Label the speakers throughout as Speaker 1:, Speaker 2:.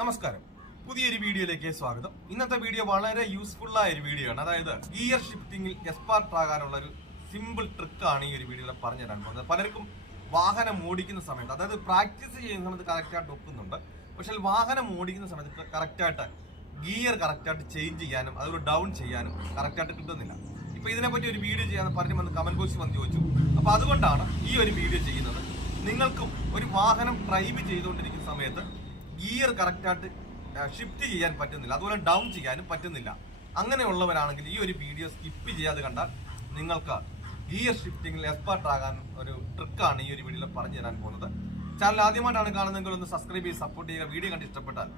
Speaker 1: നമസ്കാരം. പുതിയൊരു വീഡിയോയിലേക്ക് സ്വാഗതം. ഇന്നത്തെ വീഡിയോ വളരെ യൂസ്ഫുൾ ആയ ഒരു വീഡിയോ ആണ്. അതായത് ഗിയർ ഷിഫ്റ്റിംഗിൽ എക്സ്പാർട്ട് ആകാനുള്ള ഒരു സിമ്പിൾ ട്രിക്കാണ് ഈ ഒരു വീഡിയോയിൽ പറഞ്ഞു തരാൻ പോകുന്നത്. പലർക്കും വാഹനം ഓടിക്കുന്ന സമയത്ത് അതായത് പ്രാക്ടീസ് ചെയ്യുന്ന സമയത്ത് കറക്റ്റായിട്ട് ഒക്കുന്നുണ്ട്. പക്ഷെ വാഹനം ഓടിക്കുന്ന സമയത്ത് കറക്റ്റായിട്ട് ഗിയർ കറക്റ്റായിട്ട് ചേഞ്ച് ചെയ്യാനും അതൊരു ഡൗൺ ചെയ്യാനും കറക്റ്റായിട്ട് കിട്ടുന്നില്ല. ഇപ്പൊ ഇതിനെപ്പറ്റി ഒരു വീഡിയോ ചെയ്യാൻ പറഞ്ഞു വന്ന് കമന്റ് ബോക്സിൽ വന്ന് ചോദിച്ചു. അപ്പൊ അതുകൊണ്ടാണ് ഈ ഒരു വീഡിയോ ചെയ്യുന്നത്. നിങ്ങൾക്കും ഒരു വാഹനം ഡ്രൈവ് ചെയ്തുകൊണ്ടിരിക്കുന്ന സമയത്ത് ഗിയർ കറക്റ്റായിട്ട് ഷിഫ്റ്റ് ചെയ്യാൻ പറ്റുന്നില്ല. അതുപോലെ ഡൗൺ ചെയ്യാനും പറ്റുന്നില്ല. അങ്ങനെയുള്ളവരാണെങ്കിൽ ഈ ഒരു വീഡിയോ സ്കിപ്പ് ചെയ്യാതെ കണ്ടാൽ നിങ്ങൾക്ക് ഗിയർ ഷിഫ്റ്റിംഗിൽ എക്സ്പെർട്ട് ആകാൻ ഒരു ട്രിക്കാണ് ഈ ഒരു വീഡിയോയിൽ പറഞ്ഞു തരാൻ പോകുന്നത്. ചാനൽ ആദ്യമായിട്ടാണ് കാണുന്നതെങ്കിൽ ഒന്ന് സബ്സ്ക്രൈബ് ചെയ്ത് സപ്പോർട്ട് ചെയ്യുക. വീഡിയോ കണ്ട് ഇഷ്ടപ്പെട്ടാൽ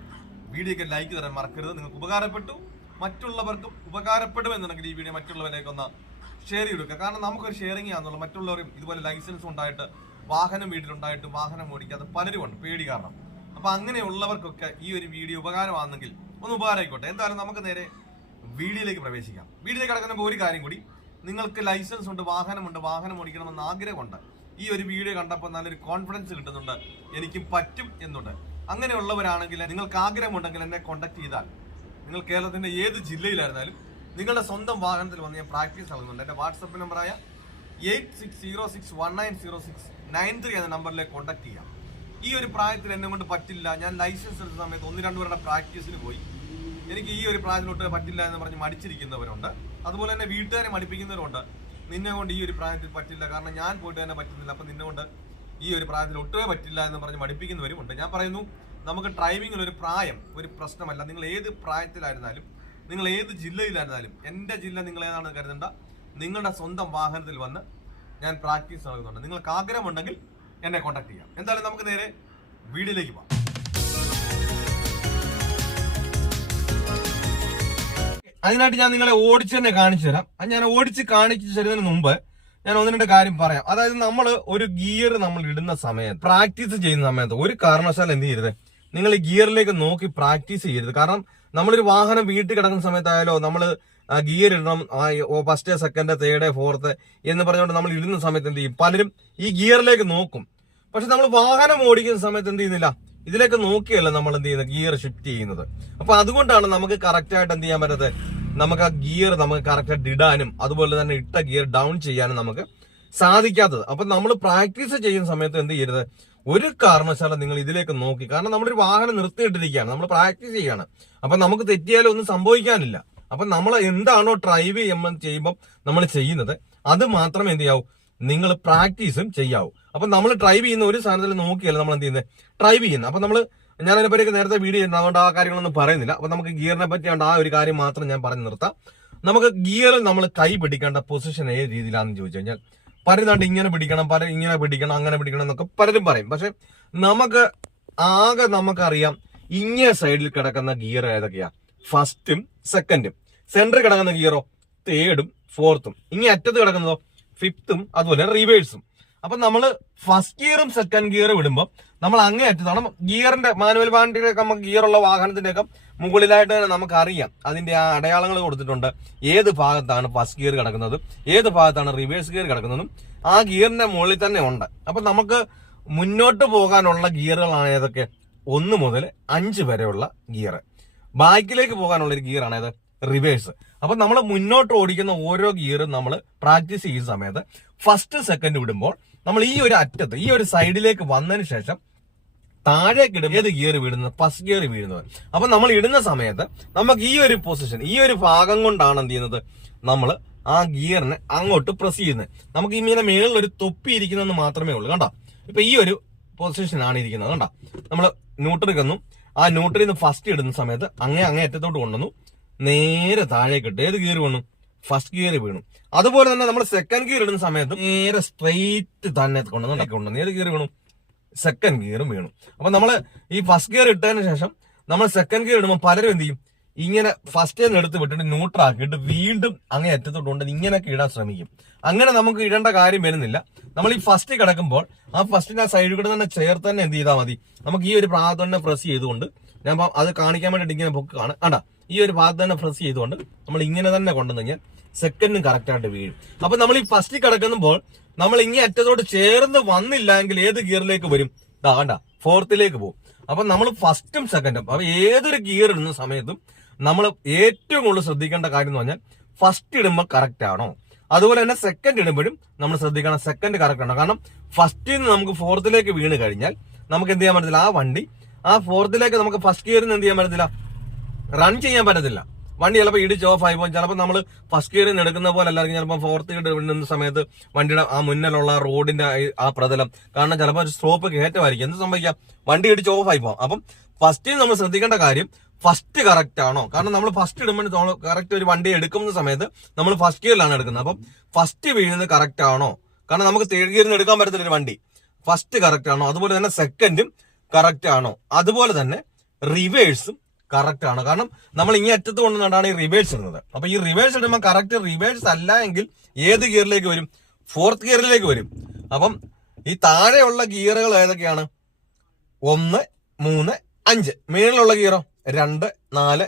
Speaker 1: വീഡിയോക്ക് ലൈക്ക് തരാൻ മറക്കരുത്. നിങ്ങൾക്ക് ഉപകാരപ്പെട്ടു മറ്റുള്ളവർക്കും ഉപകാരപ്പെടും എന്നുണ്ടെങ്കിൽ ഈ വീഡിയോ മറ്റുള്ളവരേക്ക് ഒന്ന് ഷെയർ ചെയ്തെടുക്കുക കാരണം നമുക്കൊരു ഷെയറിംഗ് ആണെന്നുള്ള മറ്റുള്ളവരും ഇതുപോലെ ലൈസൻസ് ഉണ്ടായിട്ട് വാഹനം വീട്ടിലുണ്ടായിട്ട് വാഹനം ഓടിക്കാതെ പലരും ഉണ്ട്. പേടി കാരണം. അപ്പൊ അങ്ങനെയുള്ളവർക്കൊക്കെ ഈ ഒരു വീഡിയോ ഉപകാരമാണെങ്കിൽ ഒന്ന് ഉപകാരമായിക്കോട്ടെ. എന്തായാലും നമുക്ക് നേരെ വീഡിയോയിലേക്ക് പ്രവേശിക്കാം. വീഡിയോയിലേക്ക് കിടക്കുന്ന ഒരു കാര്യം കൂടി. നിങ്ങൾക്ക് ലൈസൻസ് ഉണ്ട് വാഹനമുണ്ട് വാഹനം ഓടിക്കണമെന്ന് ആഗ്രഹമുണ്ട്. ഈ ഒരു വീഡിയോ കണ്ടപ്പോൾ നല്ലൊരു കോൺഫിഡൻസ് കിട്ടുന്നുണ്ട് എനിക്ക് പറ്റും എന്നുണ്ട്. അങ്ങനെയുള്ളവരാണെങ്കിൽ നിങ്ങൾക്ക് ആഗ്രഹമുണ്ടെങ്കിൽ എന്നെ കോൺടാക്ട് ചെയ്താൽ നിങ്ങൾ കേരളത്തിന്റെ ഏത് ജില്ലയിലായിരുന്നാലും നിങ്ങളുടെ സ്വന്തം വാഹനത്തിൽ വന്ന് ഞാൻ പ്രാക്ടീസ് നൽകുന്നുണ്ട് എന്റെ വാട്സപ്പ് നമ്പറായ eight six zero six one nine zero six nine three എന്ന നമ്പറിലേക്ക് കോൺടാക്ട് ചെയ്യാം. ഈ ഒരു പ്രായത്തിൽ എന്നെ കൊണ്ട് പറ്റില്ല. ഞാൻ ലൈസൻസ് എടുത്ത സമയത്ത് ഒന്ന് രണ്ടു പേരുടെ പ്രാക്ടീസിന് പോയി. എനിക്ക് ഈ ഒരു പ്രായത്തിലോട്ട് പറ്റില്ല എന്ന് പറഞ്ഞ് മടിച്ചിരിക്കുന്നവരുണ്ട്. അതുപോലെ തന്നെ വീട്ടുകാരെ മടിപ്പിക്കുന്നവരുണ്ട്. നിന്നെ കൊണ്ട് ഈ ഒരു പ്രായത്തിൽ പറ്റില്ല. കാരണം ഞാൻ പോയിട്ട് തന്നെ പറ്റുന്നില്ല. അപ്പം നിന്നെ കൊണ്ട് ഈ ഒരു പ്രായത്തിൽ ഒട്ടുമേ പറ്റില്ല എന്ന് പറഞ്ഞ് മടിപ്പിക്കുന്നവരും ഉണ്ട് ഞാൻ പറയുന്നു നമുക്ക് ഡ്രൈവിങ്ങിൽ ഒരു പ്രായം ഒരു പ്രശ്നമല്ല. നിങ്ങൾ ഏത് പ്രായത്തിലായിരുന്നാലും നിങ്ങൾ ഏത് ജില്ലയിലായിരുന്നാലും എന്റെ ജില്ല നിങ്ങൾ ഏതാണെന്ന് കരുതേണ്ട. നിങ്ങളുടെ സ്വന്തം വാഹനത്തിൽ വന്ന് ഞാൻ പ്രാക്ടീസ് നൽകുന്നുണ്ട് നിങ്ങൾക്ക് ആഗ്രഹമുണ്ടെങ്കിൽ എന്നെ കോൺടാക്ട് ചെയ്യാം. എന്തായാലും നമുക്ക് നേരെ വീഡിയോയിലേക്ക് പോകാം അതിനായിട്ട് ഞാൻ നിങ്ങളെ ഓടിച്ച് തന്നെ കാണിച്ചു തരാം. ഞാൻ ഓടിച്ച് കാണിച്ചു തരുന്നതിന് മുമ്പ് ഞാൻ ഒന്ന് രണ്ട് കാര്യം പറയാം. അതായത് നമ്മൾ ഒരു ഗിയർ നമ്മൾ ഇടുന്ന സമയത്ത് പ്രാക്ടീസ് ചെയ്യുന്ന സമയത്ത് ഒരു കാരണവശാലും എന്ത് ചെയ്യരുത്. നിങ്ങൾ ഗിയറിലേക്ക് നോക്കി പ്രാക്ടീസ് ചെയ്യരുത്. കാരണം നമ്മളൊരു വാഹനം വീട്ടിൽ കിടക്കുന്ന സമയത്തായാലോ നമ്മൾ ഗിയർ ഇടണം ഫസ്റ്റ് സെക്കൻഡ് തേർഡ് ഫോർത്ത് എന്ന് പറഞ്ഞുകൊണ്ട് നമ്മൾ ഇടുന്ന സമയത്ത് എന്ത് ചെയ്യും? പലരും ഈ ഗിയറിലേക്ക് നോക്കും. പക്ഷെ നമ്മൾ വാഹനം ഓടിക്കുന്ന സമയത്ത് എന്ത് ചെയ്യുന്നില്ല? ഇതിലേക്ക് നോക്കിയല്ല നമ്മൾ എന്ത് ചെയ്യുന്നത്? ഗിയർ ഷിഫ്റ്റ് ചെയ്യുന്നത്. അപ്പൊ അതുകൊണ്ടാണ് നമുക്ക് കറക്റ്റ് ആയിട്ട് എന്ത് ചെയ്യാൻ പറ്റത് നമുക്ക് ആ ഗിയർ നമുക്ക് കറക്റ്റ് ആയിട്ട് ഇടാനും അതുപോലെ തന്നെ ഇട്ട ഗിയർ ഡൗൺ ചെയ്യാനും നമുക്ക് സാധിക്കാത്തത്. അപ്പൊ നമ്മൾ പ്രാക്ടീസ് ചെയ്യുന്ന സമയത്ത് എന്ത് ചെയ്യരുത്? ഒരു കാരണവശാലും നിങ്ങൾ ഇതിലേക്ക് നോക്കി. കാരണം നമ്മളൊരു വാഹനം നിർത്തിയിട്ടിരിക്കുകയാണ്. നമ്മൾ പ്രാക്ടീസ് ചെയ്യാണ് അപ്പൊ നമുക്ക് തെറ്റിയാലും ഒന്നും സംഭവിക്കാനില്ല. അപ്പൊ നമ്മൾ എന്താണോ ഡ്രൈവ് ചെയ്യുമ്പോൾ ചെയ്യുമ്പോൾ നമ്മൾ ചെയ്യുന്നത് അത് മാത്രം എന്ത് ചെയ്യാവും? നിങ്ങൾ പ്രാക്ടീസും ചെയ്യാവും. അപ്പൊ നമ്മൾ ഡ്രൈവ് ചെയ്യുന്ന ഒരു സാധനത്തിൽ നോക്കിയല്ല നമ്മൾ എന്ത് ചെയ്യുന്നത് ഡ്രൈവ് ചെയ്യുന്നത് അപ്പൊ നമ്മൾ ഞാൻ അതിനെ പറ്റിയൊക്കെ നേരത്തെ വീഡിയോ ചെയ്യുന്നത്. അതുകൊണ്ട് ആ കാര്യങ്ങളൊന്നും പറയുന്നില്ല. അപ്പൊ നമുക്ക് ഗിയറിനെ പറ്റിയാണ്ട് ആ ഒരു കാര്യം മാത്രം ഞാൻ പറഞ്ഞു നിർത്താം. നമുക്ക് ഗിയറിൽ നമ്മൾ കൈ പിടിക്കേണ്ട പൊസിഷൻ ഏത് രീതിയിലാണെന്ന് ചോദിച്ചു കഴിഞ്ഞാൽ പലരുന്നാണ്ട് ഇങ്ങനെ പിടിക്കണം പല ഇങ്ങനെ പിടിക്കണം അങ്ങനെ പിടിക്കണം എന്നൊക്കെ പലരും പറയും. പക്ഷെ നമുക്ക് ആകെ നമുക്കറിയാം ഇങ്ങേ സൈഡിൽ കിടക്കുന്ന ഗിയർ ഏതൊക്കെയാ? ഫസ്റ്റും സെക്കൻഡും. സെന്റർ കിടക്കുന്ന ഗിയറോ തേർഡും ഫോർത്തും ഇനി അറ്റത്ത് കിടക്കുന്നതോ ഫിഫ്ത്തും അതുപോലെ റിവേഴ്സും അപ്പൊ നമ്മൾ ഫസ്റ്റ് ഗിയറും സെക്കൻഡ് ഗിയറും വിടുമ്പോൾ നമ്മൾ അങ്ങേ അറ്റത്താണ് ഗിയറിന്റെ മാനുവൽ വാണ്ടിയുടെ നമുക്ക് ഗിയറുള്ള വാഹനത്തിന്റെ ഒക്കെ മുകളിലായിട്ട് തന്നെ നമുക്ക് അറിയാം അതിന്റെ ആ അടയാളങ്ങൾ കൊടുത്തിട്ടുണ്ട്. ഏത് ഭാഗത്താണ് ഫസ്റ്റ് ഗിയർ കിടക്കുന്നത് ഏത് ഭാഗത്താണ് റിവേഴ്സ് ഗിയർ കിടക്കുന്നതും ആ ഗിയറിന്റെ മുകളിൽ തന്നെ ഉണ്ട്. അപ്പൊ നമുക്ക് മുന്നോട്ട് പോകാനുള്ള ഗിയറുകളാണ് ഏതൊക്കെ? ഒന്ന് മുതൽ അഞ്ച് വരെയുള്ള ഗിയർ ബാക്കിലേക്ക് പോകാനുള്ള ഒരു ഗിയറാണ് ഏത് റിവേഴ്സ് അപ്പൊ നമ്മൾ മുന്നോട്ട് ഓടിക്കുന്ന ഓരോ ഗിയറും നമ്മൾ പ്രാക്ടീസ് ചെയ്യുന്ന സമയത്ത് ഫസ്റ്റ് സെക്കൻഡ് വിടുമ്പോൾ നമ്മൾ ഈ ഒരു അറ്റത്ത് ഈ ഒരു സൈഡിലേക്ക് വന്നതിന് ശേഷം താഴേക്ക് ഇടും ഏത് ഗിയർ വീഴുന്നത്? ഫസ്റ്റ് ഗിയർ വീഴുന്നത്. അപ്പൊ നമ്മൾ ഇടുന്ന സമയത്ത് നമുക്ക് ഈ ഒരു പൊസിഷൻ ഈ ഒരു ഭാഗം കൊണ്ടാണ് എന്ത് ചെയ്യുന്നത്? നമ്മൾ ആ ഗിയറിനെ അങ്ങോട്ട് പ്രസ് ചെയ്യുന്നത്. നമുക്ക് ഇങ്ങനെ മേളിൽ ഒരു തൊപ്പി ഇരിക്കുന്നതെന്ന് മാത്രമേ ഉള്ളൂ കണ്ടോ? ഇപ്പൊ ഈ ഒരു പൊസിഷനാണ് ഇരിക്കുന്നത് കണ്ടോ? നമ്മൾ ന്യൂട്രൽ വന്നു ആ ന്യൂട്രൽ നിന്ന് ഫസ്റ്റ് ഇടുന്ന സമയത്ത് അങ്ങേ അങ്ങേ അറ്റത്തോട്ട് കൊണ്ടുവന്നു. നേരെ താഴേക്ക് ഇട്ട്. ഏത് ഗിയർ വീണു? ഫസ്റ്റ് ഗിയർ വീണു. അതുപോലെ തന്നെ നമ്മൾ സെക്കൻഡ് ഗിയർ ഇടുന്ന സമയത്ത് നേരെ സ്ട്രെയിറ്റ് തന്നെ കൊണ്ടുവന്നു കൊണ്ടുവന്നു. ഏത് ഗിയർ വീണു? സെക്കൻഡ് ഗിയറും വീണു. അപ്പൊ നമ്മൾ ഈ ഫസ്റ്റ് ഗിയർ ഇട്ടതിന് ശേഷം നമ്മൾ സെക്കൻഡ് ഗിയർ ഇടുമ്പോൾ പലരും എന്ത് ചെയ്യും? ഇങ്ങനെ ഫസ്റ്റ് നിന്ന് എടുത്ത് വിട്ടിട്ട് ന്യൂട്രാക്കിയിട്ട് വീണ്ടും അങ്ങേ അറ്റത്തോട്ട് കൊണ്ട് ഇങ്ങനെയൊക്കെ ഇടാൻ ശ്രമിക്കും. അങ്ങനെ നമുക്ക് ഇടേണ്ട കാര്യം വരുന്നില്ല. നമ്മൾ ഈ ഫസ്റ്റ് കിടക്കുമ്പോൾ ആ ഫസ്റ്റിന്റെ ആ സൈഡിൽ കൂടെ തന്നെ ചേർത്ത് തന്നെ എന്ത് ചെയ്താൽ മതി. നമുക്ക് ഈ ഒരു ഭാഗത്ത് തന്നെ പ്രസ് ചെയ്തുകൊണ്ട് ഞാൻ അത് കാണിക്കാൻ വേണ്ടിയിട്ട് ഇങ്ങനെ ബുക്ക് കാണാം കണ്ടാ ഈ ഒരു ഭാഗത്ത് തന്നെ പ്രസ് ചെയ്തുകൊണ്ട് നമ്മൾ ഇങ്ങനെ തന്നെ കൊണ്ടുവന്ന് കഴിഞ്ഞാൽ സെക്കൻഡും കറക്റ്റായിട്ട് വീഴും. അപ്പൊ നമ്മൾ ഈ ഫസ്റ്റ് കിടക്കുമ്പോൾ നമ്മൾ ഇങ്ങനെ അറ്റത്തോട് ചേർന്ന് വന്നില്ല എങ്കിൽ ഏത് ഗിയറിലേക്ക് വരും? ഇതാ കണ്ട ഫോർത്തിലേക്ക് പോകും. അപ്പൊ നമ്മൾ ഫസ്റ്റും സെക്കൻഡും അപ്പൊ ഏതൊരു ഗിയർ ഇടുന്ന സമയത്തും നമ്മൾ ഏറ്റവും കൂടുതൽ ശ്രദ്ധിക്കേണ്ട കാര്യം എന്ന് പറഞ്ഞാൽ ഫസ്റ്റ് ഇടുമ്പോൾ കറക്റ്റ് ആണോ? അതുപോലെ തന്നെ സെക്കൻഡ് ഇടുമ്പോഴും നമ്മൾ ശ്രദ്ധിക്കണം. സെക്കൻഡ് കറക്റ്റ് ആണ്. കാരണം ഫസ്റ്റിൽ നിന്ന് നമുക്ക് ഫോർത്തിലേക്ക് വീണ് കഴിഞ്ഞാൽ നമുക്ക് എന്ത് ചെയ്യാൻ പറ്റത്തില്ല? ആ വണ്ടി ആ ഫോർത്തിലേക്ക് നമുക്ക് ഫസ്റ്റ് ഗിയറിൽ നിന്ന് എന്ത് ചെയ്യാൻ പറ്റത്തില്ല? റൺ ചെയ്യാൻ പറ്റത്തില്ല. വണ്ടി ചിലപ്പോൾ ഇടിച്ച് ഓഫ് ആയി പോകും. ചിലപ്പോൾ നമ്മൾ ഫസ്റ്റ് ഗിയറിൽ നിന്ന് എടുക്കുന്ന പോലെ അല്ലെങ്കിൽ ചിലപ്പോൾ ഫോർത്ത് ഗിയർ ഇടുന്ന സമയത്ത് വണ്ടിയുടെ ആ മുന്നിലുള്ള റോഡിന്റെ ആ- പ്രതലം. കാരണം ചിലപ്പോൾ ഒരു സ്ട്രോപ്പ് കയറ്റമായിരിക്കും. എന്ത് സംഭവിക്കാം? വണ്ടി ഇടിച്ച് ഓഫ് ആയി പോകാം. അപ്പം ഫസ്റ്റ് നമ്മൾ ശ്രദ്ധിക്കേണ്ട കാര്യം ഫസ്റ്റ് കറക്റ്റ് ആണോ? കാരണം നമ്മൾ ഫസ്റ്റ് ഇടുമ്പോൾ കറക്റ്റ് ഒരു വണ്ടി എടുക്കുന്ന സമയത്ത് നമ്മൾ ഫസ്റ്റ് ഗിയറിലാണ് എടുക്കുന്നത്. അപ്പം ഫസ്റ്റ് വീഴുന്നത് കറക്റ്റ് ആണോ? കാരണം നമുക്ക് തേർഡ് ഗിയറിന് എടുക്കാൻ പറ്റത്തില്ല ഒരു വണ്ടി. ഫസ്റ്റ് കറക്റ്റ് ആണോ? അതുപോലെ തന്നെ സെക്കൻഡും കറക്റ്റ് ആണോ? അതുപോലെ തന്നെ റിവേഴ്സും കറക്റ്റ് ആണ്? കാരണം നമ്മൾ ഈ അറ്റത്ത് കൊണ്ടുവന്നാണ് ഈ റിവേഴ്സ് ഇടുന്നത്. അപ്പൊ ഈ റിവേഴ്സ് ഇടുമ്പോൾ കറക്റ്റ് റിവേഴ്സ് അല്ല എങ്കിൽ ഏത് ഗിയറിലേക്ക് വരും? ഫോർത്ത് ഗിയറിലേക്ക് വരും. അപ്പം ഈ താഴെയുള്ള ഗിയറുകൾ ഏതൊക്കെയാണ്? ഒന്ന് മൂന്ന് അഞ്ച്. മേളിലുള്ള ഗിയറോ രണ്ട് നാല്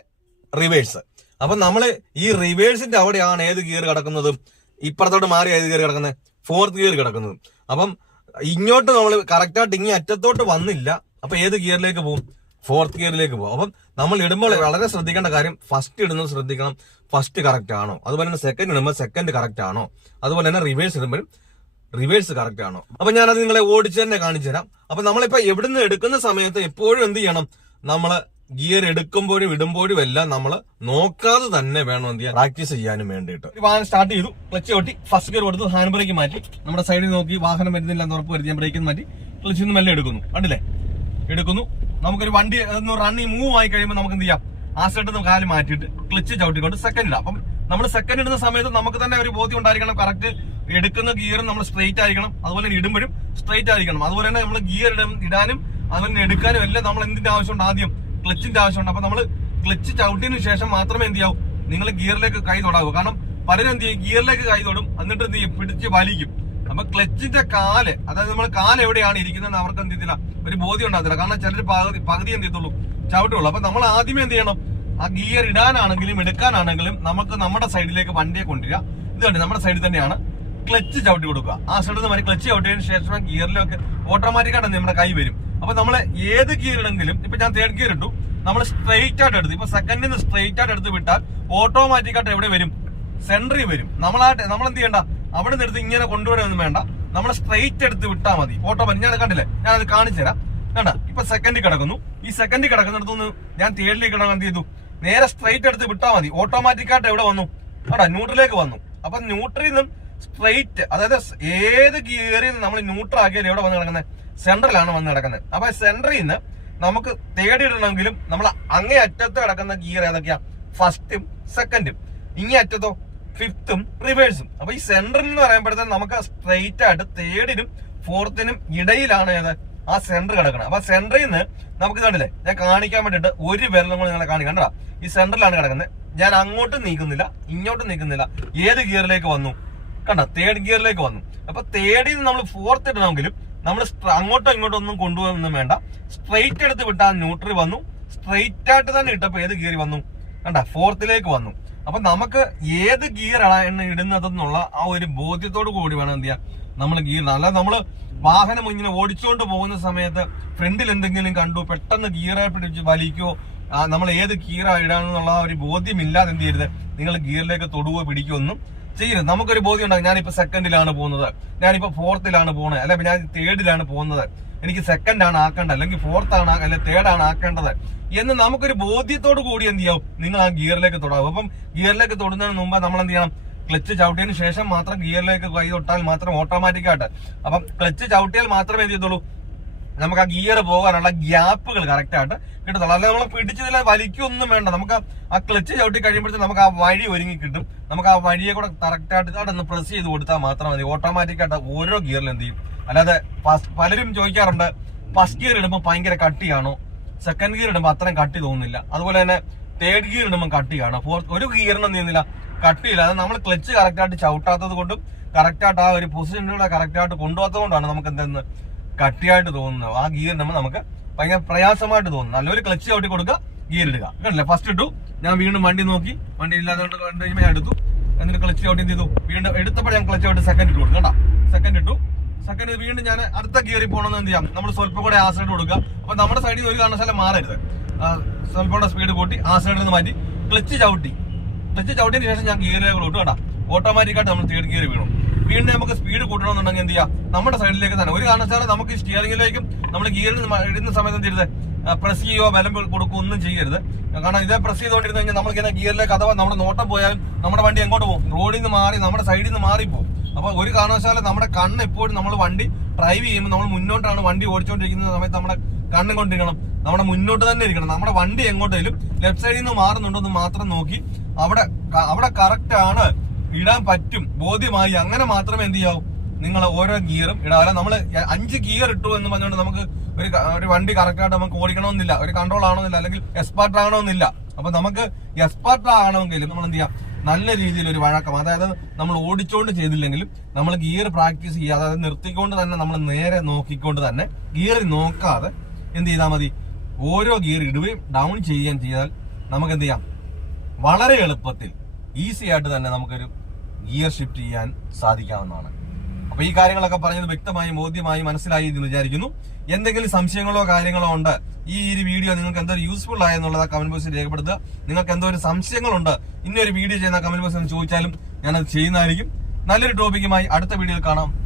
Speaker 1: റിവേഴ്സ് അപ്പൊ നമ്മൾ ഈ റിവേഴ്സിന്റെ അവിടെയാണ് ഏത് ഗിയർ കിടക്കുന്നത്? ഇപ്പുറത്തോട്ട് മാറി ഏത് ഗിയർ കിടക്കുന്നത്? ഫോർത്ത് ഗിയർ കിടക്കുന്നത്. അപ്പം ഇങ്ങോട്ട് നമ്മൾ കറക്റ്റായിട്ട് ഇങ്ങനെ അറ്റത്തോട്ട് വന്നില്ല. അപ്പൊ ഏത് ഗിയറിലേക്ക് പോകും ഫോർത്ത് ഗിയറിലേക്ക് പോകും അപ്പം നമ്മൾ ഇടുമ്പോൾ വളരെ ശ്രദ്ധിക്കേണ്ട കാര്യം ഫസ്റ്റ് ഇടുന്നത് ശ്രദ്ധിക്കണം. ഫസ്റ്റ് കറക്റ്റ് ആണോ? അതുപോലെ തന്നെ സെക്കൻഡ് ഇടുമ്പോൾ സെക്കൻഡ് കറക്റ്റ് ആണോ? അതുപോലെ തന്നെ റിവേഴ്സ് ഇടുമ്പോഴും റിവേഴ്സ് കറക്റ്റ് ആണോ? അപ്പൊ ഞാനത് നിങ്ങളെ ഓടിച്ച് തന്നെ കാണിച്ചു തരാം അപ്പൊ നമ്മളിപ്പോ എവിടുന്ന് എടുക്കുന്ന സമയത്ത് എപ്പോഴും എന്ത് ചെയ്യണം? നമ്മൾ ഗിയർ എടുക്കുമ്പോഴും ഇടുമ്പോഴും എല്ലാം നമ്മൾ നോക്കാതെ തന്നെ വേണം എന്ത് ചെയ്യാൻ പ്രാക്ടീസ് ചെയ്യാനും വേണ്ടിയിട്ട്. വാഹനം സ്റ്റാർട്ട് ചെയ്തു ക്ലച്ച് കൊട്ടി ഫസ്റ്റ് ഗിയർ കൊടുത്ത് ഹാൻഡ് ബ്രേക്ക് മാറ്റി. നമ്മുടെ സൈഡിൽ നോക്കി വാഹനം വരുന്നില്ല എന്ന് ഉറപ്പ് വരുത്തി ബ്രേക്കിൽ മാറ്റി. ക്ലച്ചിൽ നിന്ന് മെല്ലെ എടുക്കുന്നു. കണ്ടില്ലേ? എടുക്കുന്നു. നമുക്കൊരു വണ്ടി റണ്ണി മൂവ് ആയി കഴിയുമ്പോൾ നമുക്ക് എന്ത് ചെയ്യാം? ആ സൈഡിൽ നിന്ന് കാൽ മാറ്റിയിട്ട് ക്ലച്ച് ചവിട്ടിക്കൊണ്ട് സെക്കൻഡ് ഇടാം. അപ്പം നമ്മൾ സെക്കൻഡ് ഇടുന്ന സമയത്ത് നമുക്ക് തന്നെ ഒരു ബോധ്യം ഉണ്ടായിരിക്കണം. കറക്റ്റ് എടുക്കുന്ന ഗിയറും നമ്മൾ സ്ട്രെയിറ്റ് ആയിരിക്കണം. അതുപോലെ തന്നെ ഇടുമ്പോഴും സ്ട്രെയിറ്റ് ആയിരിക്കണം. അതുപോലെ തന്നെ നമ്മൾ ഗിയർ ഇടാനും അതുപോലെ തന്നെ എടുക്കാനും എല്ലാം നമ്മൾ എന്തിന്റെ ആവശ്യമുണ്ട് ആദ്യം? ക്ലച്ചിന്റെ ആവശ്യമുണ്ട്. അപ്പൊ നമ്മൾ ക്ലച്ച് ചവിട്ടിയതിനു ശേഷം മാത്രമേ എന്ത് ചെയ്യാവൂ? നിങ്ങൾ ഗിയറിലേക്ക് കൈ തൊടാവൂ. കാരണം പലരും എന്ത് ചെയ്യും? ഗിയറിലേക്ക് കൈ തൊടും. എന്നിട്ട് എന്ത് ചെയ്യും? പിടിച്ച് വലിക്കും. അപ്പൊ ക്ലച്ചിന്റെ കാൽ അതായത് നമ്മൾ കാൽ എവിടെയാണ് ഇരിക്കുന്നത് അവർക്ക് എന്ത് ചെയ്തില്ല ഒരു ബോധ്യം ഉണ്ടാകത്തില്ല. കാരണം ചിലർ പകുതി പകുതി എന്ത് ചെയ്യത്തുള്ളൂ? ചവിട്ടുള്ളൂ അപ്പൊ നമ്മൾ ആദ്യമേ എന്ത് ചെയ്യണം? ആ ഗിയർ ഇടാനാണെങ്കിലും എടുക്കാനാണെങ്കിലും നമുക്ക് നമ്മുടെ സൈഡിലേക്ക് വണ്ടിയെ കൊണ്ടുവരിക. ഇത് കണ്ടു? നമ്മുടെ സൈഡിൽ തന്നെയാണ് ക്ലച്ച് ചവിട്ടി കൊടുക്കുക. ആ സൈഡിൽ നിന്ന് ക്ലച്ച് ചവിട്ടിയതിനു ശേഷം ഗിയറിലൊക്കെ ഓട്ടോമാറ്റിക്കായിട്ട് നമ്മുടെ കൈ വരും. അപ്പൊ നമ്മൾ ഏത് ഗിയറിടെങ്കിലും ഇപ്പൊ ഞാൻ തേർഡ് ഗിയർ ഇട്ടു. നമ്മൾ സ്ട്രെയിറ്റ് ആയിട്ട് എടുത്ത് ഇപ്പൊ സെക്കൻഡിൽ നിന്ന് സ്ട്രെയിറ്റ് ആയിട്ട് എടുത്ത് വിട്ടാൽ ഓട്ടോമാറ്റിക് ആയിട്ട് എവിടെ വരും? സെൻട്രി വരും. നമ്മൾ നമ്മൾ എന്ത് ചെയ്യണ്ട? അവിടെ നിന്ന് എടുത്ത് ഇങ്ങനെ കൊണ്ടുവരാനൊന്നും വേണ്ട. നമ്മൾ സ്ട്രെയിറ്റ് എടുത്ത് വിട്ടാൽ മതി. ഓട്ടോമാറ്റിക് ഞാൻ കണ്ടില്ലേ? ഞാൻ അത് കാണിച്ചു തരാം. കണ്ട? ഇപ്പൊ സെക്കൻഡിൽ കിടക്കുന്നു. ഈ സെക്കൻഡിൽ കിടക്കുന്നിടത്തുനിന്ന് ഞാൻ തേർഡിലേക്ക് കിടക്കാൻ എന്ത് ചെയ്തു? നേരെ സ്ട്രെയിറ്റ് എടുത്ത് വിട്ടാൽ മതി. ഓട്ടോമാറ്റിക് ആയിട്ട് എവിടെ വന്നു? കണ്ടാ ന്യൂട്രലിലേക്ക് വന്നു. അപ്പൊ ന്യൂട്രിൽ നിന്നും സ്ട്രെയിറ്റ് അതായത് ഏത് ഗിയറിൽ നമ്മൾ ന്യൂട്രൽ ആക്കിയാൽ എവിടെ വന്ന് കിടക്കുന്നത് സെൻട്രലാണ് വന്ന് കിടക്കുന്നത് അപ്പൊ സെൻട്രിൽ നിന്ന് നമുക്ക് തേടിയിടണമെങ്കിലും നമ്മൾ അങ്ങേ അറ്റത്ത് കിടക്കുന്ന ഗിയർ ഏതൊക്കെയാ? ഫസ്റ്റും സെക്കൻഡും ഇങ്ങേ അറ്റത്തോ? ഫിഫ്ത്തും റിവേഴ്സും അപ്പൊ ഈ സെന്ററിൽ എന്ന് പറയുമ്പോഴത്തേക്ക് നമുക്ക് സ്ട്രെയിറ്റ് ആയിട്ട് തേർഡിനും ഫോർത്തിനും ഇടയിലാണ് ഏത്? ആ സെന്റർ കിടക്കണം അപ്പൊ സെന്ററിൽ നിന്ന് നമുക്ക് കണ്ടില്ലേ? ഞാൻ കാണിക്കാൻ വേണ്ടിയിട്ട് ഒരു വിരലും കൂടി നിങ്ങളെ കാണിക്കാം കണ്ടോ? ഈ സെന്ററിലാണ് കിടക്കുന്നത് ഞാൻ അങ്ങോട്ടും നീക്കുന്നില്ല ഇങ്ങോട്ടും നീക്കുന്നില്ല. ഏത് ഗിയറിലേക്ക് വന്നു? കണ്ട തേർഡ് ഗിയറിലേക്ക് വന്നു. അപ്പൊ തേർഡിൽ നിന്ന് നമ്മൾ ഫോർത്ത് ഇടണമെങ്കിലും നമ്മൾ അങ്ങോട്ടോ ഇങ്ങോട്ടോ ഒന്നും കൊണ്ടുപോകുന്നൊന്നും വേണ്ട. സ്ട്രെയിറ്റ് എടുത്ത് വിട്ടാൽ ന്യൂട്രൽ വന്നു. സ്ട്രെയിറ്റ് ആയിട്ട് തന്നെ ഇട്ടപ്പോ ഏത് ഗിയർ വന്നു? കണ്ട ഫോർത്തിലേക്ക് വന്നു. അപ്പൊ നമുക്ക് ഏത് ഗിയർ ആണ് ഇടുന്നതെന്നുള്ള ആ ഒരു ബോധ്യത്തോട് കൂടി വേണം എന്ത് ചെയ്യാൻ. നമ്മൾ ഗിയർ അല്ല നമ്മൾ വാഹനം ഇങ്ങനെ ഓടിച്ചുകൊണ്ട് പോകുന്ന സമയത്ത് ഫ്രണ്ടിൽ എന്തെങ്കിലും കണ്ടു പെട്ടെന്ന് ഗിയറെ പിടിച്ച് വലിക്കോ നമ്മൾ ഏത് ഗിയറാണ് ഇടാന്നുള്ള ആ ഒരു ബോധ്യമില്ലാതെ എന്ത് ചെയ്യരുത്. നിങ്ങൾ ഗിയറിലേക്ക് തൊടുകയോ പിടിക്കുകയോ ഒന്നും ചെയ്യരുത്. നമുക്കൊരു ബോധ്യം ഉണ്ടാകും ഞാനിപ്പോ സെക്കൻഡിലാണ് പോകുന്നത്. ഞാനിപ്പോ ഫോർത്തിലാണ് പോകുന്നത് അല്ലെങ്കിൽ ഞാൻ തേർഡിലാണ് പോകുന്നത്. എനിക്ക് സെക്കൻഡ് ആണ് ആക്കേണ്ടത്. അല്ലെങ്കിൽ ഫോർത്ത് ആണ് അല്ലെ തേർഡ് ആണ് ആക്കേണ്ടത്. എന്ന് നമുക്കൊരു ബോധ്യത്തോട് കൂടി എന്ത് ചെയ്യാവും? നിങ്ങൾ ആ ഗിയറിലേക്ക് തൊടാവും. അപ്പം ഗിയറിലേക്ക് തൊടുന്നതിന് മുമ്പ് നമ്മൾ എന്ത് ചെയ്യണം? ക്ലച്ച് ചവിട്ടിയതിന് ശേഷം മാത്രം ഗിയറിലേക്ക് കൈ തൊട്ടാൽ മാത്രം ഓട്ടോമാറ്റിക് ആയിട്ട്. അപ്പം ക്ലച്ച് ചവിട്ടിയാൽ മാത്രമേ എന്ത് ചെയ്യത്തുള്ളൂ? നമുക്ക് ആ ഗിയർ പോകാനുള്ള ഗ്യാപ്പുകൾ കറക്റ്റ് ആയിട്ട് കിട്ടത്തുള്ളൂ. അല്ലാതെ നമ്മൾ പിടിച്ചതിൽ വലിക്കൊന്നും വേണ്ട. നമുക്ക് ആ ക്ലച്ച് ചവിട്ടി കഴിയുമ്പോഴത്തേക്ക് നമുക്ക് ആ വഴി ഒരുങ്ങി കിട്ടും. നമുക്ക് ആ വഴിയെ കൂടെ കറക്റ്റ് ആയിട്ട് അവിടെ ഒന്ന് പ്രസ് ചെയ്ത് കൊടുത്താൽ മാത്രം മതി. ഓട്ടോമാറ്റിക് ആയിട്ട് ഓരോ ഗിയറിലും എന്ത് ചെയ്യും? അല്ലാതെ പലരും ചോദിക്കാറുണ്ട് ഫസ്റ്റ് ഗിയർ ഇടുമ്പോൾ ഭയങ്കര കട്ടിയാണോ? സെക്കൻഡ് ഗിയർ ഇടുമ്പോൾ അത്രയും കട്ടി തോന്നുന്നില്ല. അതുപോലെ തന്നെ തേർഡ് ഗിയർ ഇടുമ്പോൾ കട്ടിയാണ്. ഫോർത്ത് ഒരു ഗിയറിനൊന്നും ചെയ്യുന്നില്ല കട്ടിയില്ല. അത് നമ്മൾ ക്ലച്ച് കറക്റ്റ് ആയിട്ട് ചവിട്ടാത്തത് കൊണ്ടും കറക്റ്റായിട്ട് ആ ഒരു പൊസിഷനിലൂടെ കറക്റ്റായിട്ട് കൊണ്ടുപോകാത്തത് കൊണ്ടാണ് നമുക്ക് എന്തെന്ന് കട്ടിയായിട്ട് തോന്നുന്നത് ആ ഗിയർ നമ്മൾ നമുക്ക് ഭയങ്കര പ്രയാസമായിട്ട് തോന്നുന്നു. നല്ലൊരു ക്ലച്ച് ചവിട്ടി കൊടുക്കുക ഗിയർ ഇടുക. കണ്ടില്ലേ? ഫസ്റ്റ് ഇട്ടു. ഞാൻ വീണ്ടും വണ്ടി നോക്കി. വണ്ടി ഇല്ലാത്തതുകൊണ്ട് കണ്ടു ഞാൻ എടുത്തു. എന്നിട്ട് ക്ലച്ച് ചവിട്ടി ചെയ്തു? വീണ്ടും എടുത്തപ്പോൾ ഞാൻ ക്ലച്ച് ചവിട്ടി സെക്കൻഡ് ഇട്ടു കൊടുക്കണ്ട കണ്ടാ? സെക്കൻഡ് ഇട്ടു. സെക്കൻഡ് വീണ്ടും ഞാൻ അടുത്ത ഗിയറിൽ പോകണമെന്ന് എന്ത് ചെയ്യാം? നമ്മൾ സ്വല്പം കൂടെ ആ കൊടുക്കുക. അപ്പൊ നമ്മുടെ സൈഡിൽ ഒരു കാരണവശാലും മാറരുത്. സ്വല്പം കൂടെ സ്പീഡ് കൂട്ടി ആ സൈഡിൽ നിന്ന് മാറ്റി ക്ലച്ച് ചവിട്ടി. ക്ലച്ച് ചവിട്ടിയതിന് ശേഷം ഞാൻ ഗിയറിലേക്ക് ഇട്ടു. കേട്ടാ ഓട്ടോമാറ്റിക്കായിട്ട് നമ്മൾ തേർഡ് ഗിയർ വീണു. വീണ്ടും നമുക്ക് സ്പീഡ് കൂട്ടണമെന്നുണ്ടെങ്കിൽ എന്ത് ചെയ്യാം? നമ്മുടെ സൈഡിലേക്ക് തന്നെ. ഒരു കാരണവശാലും നമുക്ക് സ്റ്റിയറിംഗിലേക്കും നമ്മൾ ഗിയറിൽ ഇടുന്ന സമയത്ത് എന്ത് ചെയ്യരുത്? പ്രസ് ചെയ്യുകയോ ബലം കൊടുക്കുകയോ ഒന്നും ചെയ്യരുത്. കാരണം ഇതേ പ്രസ് ചെയ്തുകൊണ്ടിരുന്നു കഴിഞ്ഞാൽ നമുക്ക് ഇങ്ങനെ ഗിയറിലേക്ക് അഥവാ നമ്മുടെ നോട്ടം പോയാലും നമ്മുടെ വണ്ടി എങ്ങോട്ട് പോകും? റോഡിൽ നിന്ന് മാറി നമ്മുടെ സൈഡിൽ നിന്ന് മാറിപ്പോകും അപ്പോൾ ഒരു കാരണവശാലും നമ്മുടെ കണ്ണ് എപ്പോഴും നമ്മൾ വണ്ടി ഡ്രൈവ് ചെയ്യുമ്പോൾ നമ്മൾ മുന്നോട്ടാണ് വണ്ടി ഓടിച്ചുകൊണ്ടിരിക്കുന്ന സമയത്ത് നമ്മുടെ കണ്ണും കൊണ്ടിരിക്കണം. നമ്മുടെ മുന്നോട്ട് തന്നെ ഇരിക്കണം. നമ്മുടെ വണ്ടി എങ്ങോട്ടേലും ലെഫ്റ്റ് സൈഡിൽ നിന്ന് മാറുന്നുണ്ടോ എന്ന് മാത്രം നോക്കി അവിടെ അവിടെ കറക്റ്റ് ആണ് ഇടാൻ പറ്റും ബോധ്യമായി അങ്ങനെ മാത്രമേ എന്ത് ചെയ്യാവൂ? നിങ്ങൾ ഓരോ ഗിയറും ഇടാതെ നമ്മൾ അഞ്ച് ഗിയർ ഇട്ടു എന്ന് പറഞ്ഞുകൊണ്ട് നമുക്ക് ഒരു ഒരു വണ്ടി കറക്റ്റായിട്ട് നമുക്ക് ഓടിക്കണമെന്നില്ല. ഒരു കൺട്രോൾ ആണോന്നില്ല അല്ലെങ്കിൽ എക്സ്പെർട്ട് ആകണമെന്നില്ല അപ്പൊ നമുക്ക് എക്സ്പെർട്ട് ആകണമെങ്കിൽ നമ്മൾ എന്ത് ചെയ്യാം? നല്ല രീതിയിൽ ഒരു വഴക്കം. അതായത് നമ്മൾ ഓടിച്ചുകൊണ്ട് ചെയ്തില്ലെങ്കിലും നമ്മൾ ഗിയർ പ്രാക്ടീസ് ചെയ്യുക അതായത് നിർത്തിക്കൊണ്ട് തന്നെ നമ്മൾ നേരെ നോക്കിക്കൊണ്ട് തന്നെ ഗിയർ നോക്കാതെ എന്ത് ചെയ്താൽ മതി? ഓരോ ഗിയർ ഇടുകയും ഡൗൺ ചെയ്യുകയും ചെയ്താൽ നമുക്ക് എന്ത് ചെയ്യാം? വളരെ എളുപ്പത്തിൽ ഈസി ആയിട്ട് തന്നെ നമുക്കൊരു ഗിയർ ഷിഫ്റ്റ് ചെയ്യാൻ സാധിക്കാവുന്നതാണ്. അപ്പൊ ഈ കാര്യങ്ങളൊക്കെ പറഞ്ഞത് വ്യക്തമായി ബോധ്യമായി മനസ്സിലായി എന്ന് വിചാരിക്കുന്നു. എന്തെങ്കിലും സംശയങ്ങളോ കാര്യങ്ങളോ ഉണ്ട് ഈ ഒരു വീഡിയോ നിങ്ങൾക്ക് എന്തോ യൂസ്ഫുൾ ആയെന്നുള്ളത് കമന്റ് ബോക്സിൽ രേഖപ്പെടുത്തുക. നിങ്ങൾക്ക് എന്തോ ഒരു സംശയങ്ങളുണ്ട് ഇന്നൊരു വീഡിയോ ചെയ്യുന്ന കമന്റ് ബോക്സിൽ ചോദിച്ചാലും ഞാനത് ചെയ്യുന്നതായിരിക്കും. നല്ലൊരു ടോപ്പിക്കുമായി അടുത്ത വീഡിയോയിൽ കാണാം.